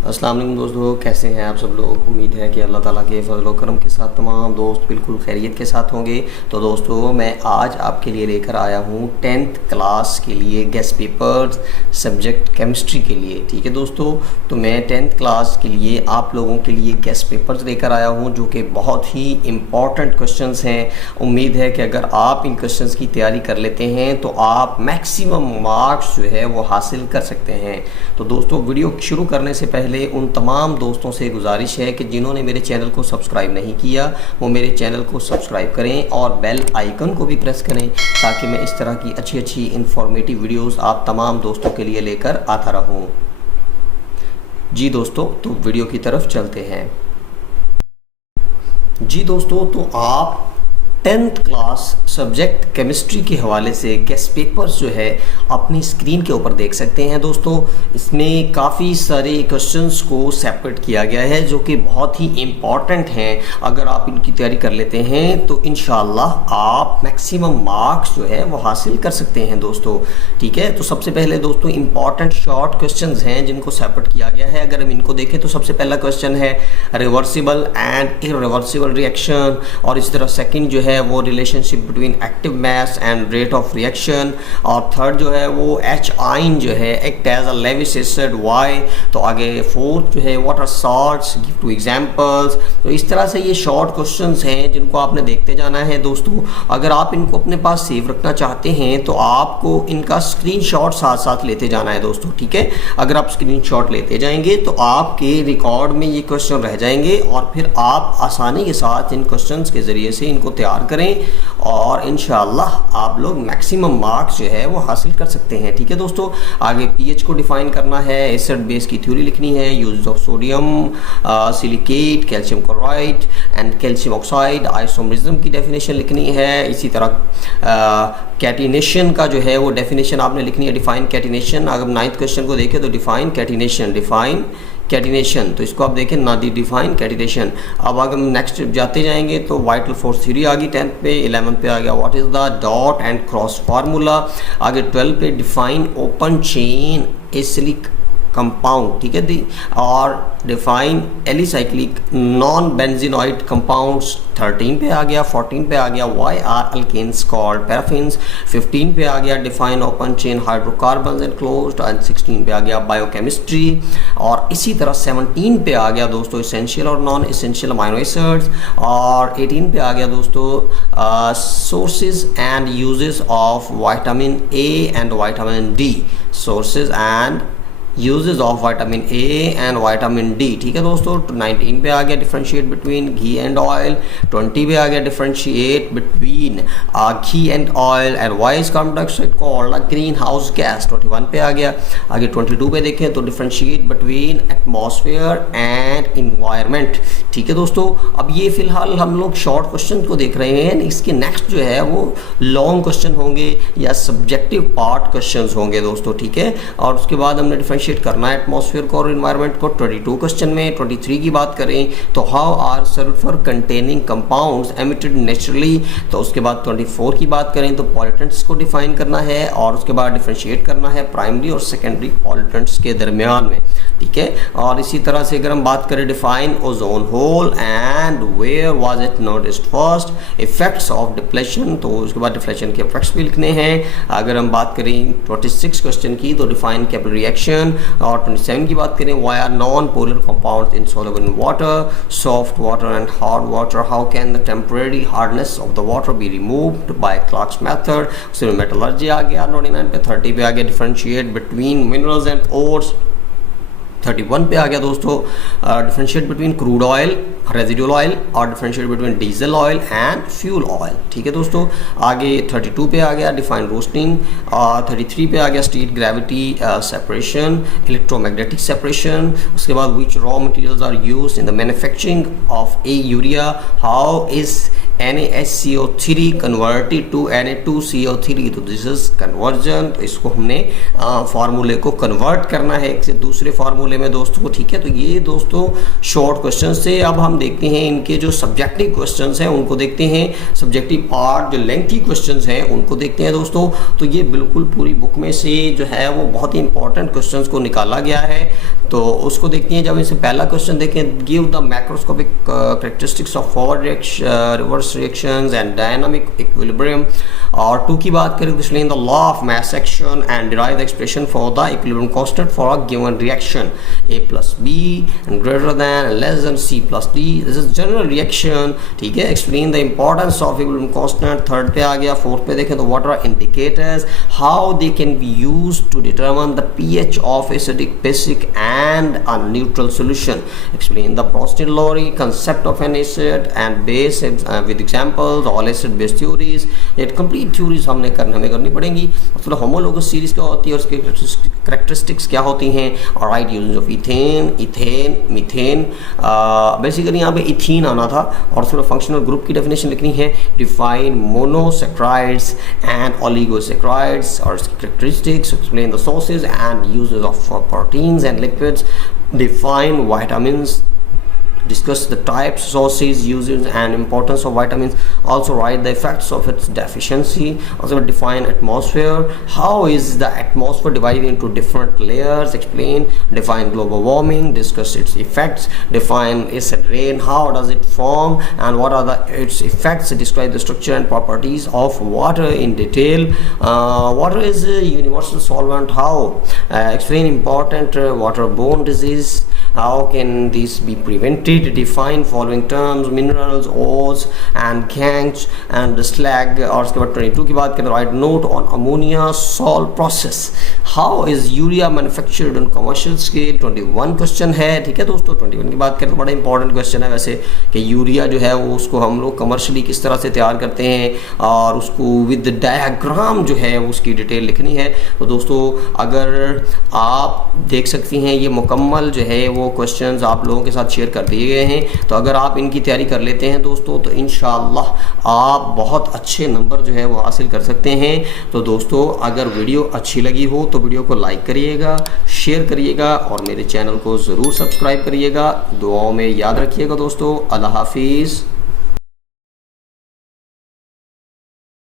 अस्सलाम वालेकुम दोस्तों, कैसे हैं आप सब लोग। उम्मीद है कि अल्लाह ताला के फजल करम के साथ तमाम दोस्त बिल्कुल खैरियत के साथ होंगे। तो दोस्तों मैं आज आपके लिए लेकर आया हूँ 10th क्लास के लिए गेस्ट पेपर्स सब्जेक्ट केमिस्ट्री के लिए। ठीक है दोस्तों, तो मैं 10th क्लास के लिए आप लोगों के लिए गेस्ट पेपर्स लेकर आया हूँ जो कि बहुत ही इम्पॉर्टेंट क्वेश्चंस हैं। उम्मीद है कि अगर आप इन क्वेश्चंस की तैयारी कर लेते हैं तो आप मैक्सिमम मार्क्स जो है वो हासिल कर सकते हैं। तो दोस्तों वीडियो शुरू करने से पहले उन तमाम दोस्तों से गुजारिश है कि जिन्होंने मेरे चैनल को सब्सक्राइब नहीं किया वो मेरे चैनल को सब्सक्राइब करें और बेल आइकन को भी प्रेस करें ताकि मैं इस तरह की अच्छी अच्छी इंफॉर्मेटिव वीडियोस आप तमाम दोस्तों के लिए लेकर आता रहूं। जी दोस्तों, तो वीडियो की तरफ चलते हैं। जी दोस्तों, तो आप 10th क्लास सब्जेक्ट केमिस्ट्री के हवाले से गेस्ट पेपर्स जो है अपनी स्क्रीन के ऊपर देख सकते हैं। दोस्तों इसमें काफ़ी सारे क्वेश्चंस को सेपरेट किया गया है जो कि बहुत ही इम्पॉर्टेंट हैं। अगर आप इनकी तैयारी कर लेते हैं तो इंशाल्लाह आप मैक्सिमम मार्क्स जो है वो हासिल कर सकते हैं दोस्तों। ठीक है, तो सबसे पहले दोस्तों इम्पॉर्टेंट शॉर्ट क्वेश्चंस हैं जिनको सेपरेट किया गया है। अगर हम इनको देखें तो सबसे पहला क्वेश्चन है रिवर्सिबल एंड इरिवर्सिबल रिएक्शन, और इस तरह सेकेंड जो है वो relationship between active mass and rate of reaction, और थर्ड जो है वो एच आइन जो है act as a Lewis acid why. तो आगे फोर्थ जो है what are salts, give two examples. तो इस तरह से ये शॉर्ट क्वेश्चंस हैं जिनको आपने देखते जाना है दोस्तों। अगर आप इनको अपने पास सेव रखना चाहते हैं तो आपको इनका स्क्रीनशॉट साथ साथ लेते जाना है दोस्तों। ठीक है, अगर आप स्क्रीनशॉट लेते जाएंगे तो आपके रिकॉर्ड में ये क्वेश्चन रह जाएंगे और फिर आप आसानी के साथ इन क्वेश्चंस के ज़रिए से इनको तैयार करें और इंशाअल्लाह आप लोग मैक्सिमम मार्क्स जो है वो हासिल कर सकते हैं। ठीक है दोस्तों, आगे पीएच को डिफाइन करना है, एसिड बेस की थ्योरी लिखनी है, use of sodium silicate, calcium chloride and calcium oxide, isomerism की डेफिनेशन लिखनी है। इसी तरह कैटिनेशन का जो है वो डेफिनेशन आपने लिखनी है, डिफाइन कैटिनेशन। अगर 9th क्वेश्चन को देखें तो डिफाइन कैटिनेशन, डिफाइन कैटिनेशन, तो इसको आप देखें ना, दी डिफाइन कैटिनेशन। अब अगर हम नेक्स्ट जाते जाएंगे तो वाइटल फोर्स थ्योरी आ गई 10th पे, 11th पे आ गया what is the dot and cross formula. आगे 12th पे define open chain acyclic compound, ठीक है दी, और define alicyclic non benzenoid compounds 13 पे आ गया। 14 पे आ गया why are alkanes called paraffins. 15 पे आ गया define open chain hydrocarbons and closed, and 16 पे आ गया बायोकेमिस्ट्री। और इसी तरह 17 पे आ गया दोस्तों इसेंशियल और नॉन इसेंशियल अमाइनो एसिड्स, और 18 पे आ गया दोस्तों sources and uses of vitamin A and vitamin D, sources and uses of vitamin A and vitamin D. ठीक है दोस्तों, 19 पे आ गया differentiate between ghee and oil. 20 पे आ गया differentiate between ghee and oil and why is carbon dioxide called a green house gas. 21 पे आ गया। आगे 22 पे देखें तो differentiate between atmosphere and environment. ठीक है दोस्तों, अब ये फिलहाल हम लोग शॉर्ट क्वेश्चन को देख रहे हैं, इसके नेक्स्ट जो है वो लॉन्ग क्वेश्चन होंगे या सब्जेक्टिव पार्ट क्वेश्चन होंगे दोस्तों। ठीक है, और उसके बाद हमने डिफरेंशिएट करना है एटमॉस्फेयर को और एनवायरनमेंट को 22 क्वेश्चन में। 23 की बात करें तो how are sulphur containing compounds emitted naturally. तो उसके बाद 24 की बात करें तो पॉल्यूटेंट्स को डिफाइन करना है और उसके बाद डिफरेंशिएट करना है प्राइमरी और सेकेंडरी पॉल्यूटेंट्स के दरमियान में। ठीक है, और इसी तरह से अगर हम बात करें define ozone hole and where was it noticed first, effects of depletion, तो उसके बाद डिप्लेशन के इफेक्ट्स भी लिखने हैं। अगर हम बात करें 26 क्वेश्चन की तो डिफाइन कैपिलरी रिएक्शन, और 27 की बात करें why are non polar compounds insoluble in water, soft water and hard water, how can the temporary hardness of the water be removed by Clark's method. उसमें मेटलर्जी आ गया 29 पे। 30 पे आ गया differentiate between minerals and ores. 31 पे आ गया दोस्तों differentiate between crude oil, residual oil, और differentiate between diesel oil and fuel oil. ठीक है दोस्तों, आगे 32 पे आ गया डिफाइन रोस्टिंग, और 33 पे आ गया state gravity separation, electromagnetic separation. उसके बाद which raw materials are used in the manufacturing of a urea, how is NaHCO3 converted to Na2CO3, तो दिस इज कन्वर्जन। तो इसको हमने फार्मूले को कन्वर्ट करना है एक से दूसरे फार्मूले में दोस्तों। ठीक है, तो ये दोस्तों शॉर्ट क्वेश्चन से अब हम देखते हैं इनके जो सब्जेक्टिव क्वेश्चंस हैं उनको देखते हैं। सब्जेक्टिव पार्ट जो लेंथी क्वेश्चंस हैं उनको देखते हैं दोस्तों। तो ये बिल्कुल पूरी बुक में से जो है वो बहुत ही इंपॉर्टेंट क्वेश्चंस को निकाला गया है तो उसको देखते हैं। जब इसे पहला क्वेश्चन देखें, give the macroscopic characteristics of forward reverse reactions and dynamic equilibrium. और 2 की बात करें तो explain the law of mass action and derive the expression for the equilibrium constant for a given reaction A plus B and greater than and less than C plus D. This is general reaction, ठीक है। explain the importance of equilibrium constant, third पे आ गया। Fourth पे देखें तो what are indicators, how they can be used to determine the pH of acidic, basic and a neutral solution. Explain the Bronsted-Lowry concept of an acid and base with examples, all acid base theories. ये complete theories हमें करनी पड़ेंगी। फिर homologous series क्या होती है और उसकी कैरेक्टरिस्टिक्स क्या होती हैं, और right uses of ethane, methane. Basically यहाँ पे इथीन आना था और उसमें फंक्शनल ग्रुप की डेफिनेशन लिखनी है। डिफाइन मोनोसैकराइड्स एंड ओलिगोसैकराइड्स और characteristics, explain the sources and uses of proteins and lipids, define vitamins, discuss the types, sources, uses and importance of vitamins, also write the effects of its deficiency, also define atmosphere, how is the atmosphere divided into different layers, explain, define global warming, discuss its effects, define acid rain, how does it form and what are its effects, describe the structure and properties of water in detail. Water is a universal solvent, how, explain important waterborne disease, how can this be prevented, define following terms, minerals, ores and gangs and slag। और उसके बाद 22 की बात करें, right note on ammonia salt process, how is urea manufactured on commercial scale. 21 question है, ठीक है दोस्तों। 21 की बात करें तो बड़ा इंपॉर्टेंट क्वेश्चन है वैसे, कि यूरिया जो है वो उसको हम लोग कमर्शियली किस तरह से तैयार करते हैं और उसको विद डायग्राम जो है उसकी डिटेल लिखनी है। तो दोस्तों अगर आप देख सकती हैं ये मुकम्मल जो है वो क्वेश्चंस आप लोगों के साथ शेयर कर दिए गए हैं, तो अगर आप इनकी तैयारी कर लेते हैं दोस्तों तो इंशाअल्लाह आप बहुत अच्छे नंबर जो है वो हासिल कर सकते हैं। तो दोस्तों अगर वीडियो अच्छी लगी हो तो वीडियो को लाइक करिएगा, शेयर करिएगा और मेरे चैनल को ज़रूर सब्सक्राइब करिएगा। दुआओं में याद रखिएगा दोस्तों। अल्लाह हाफिज़।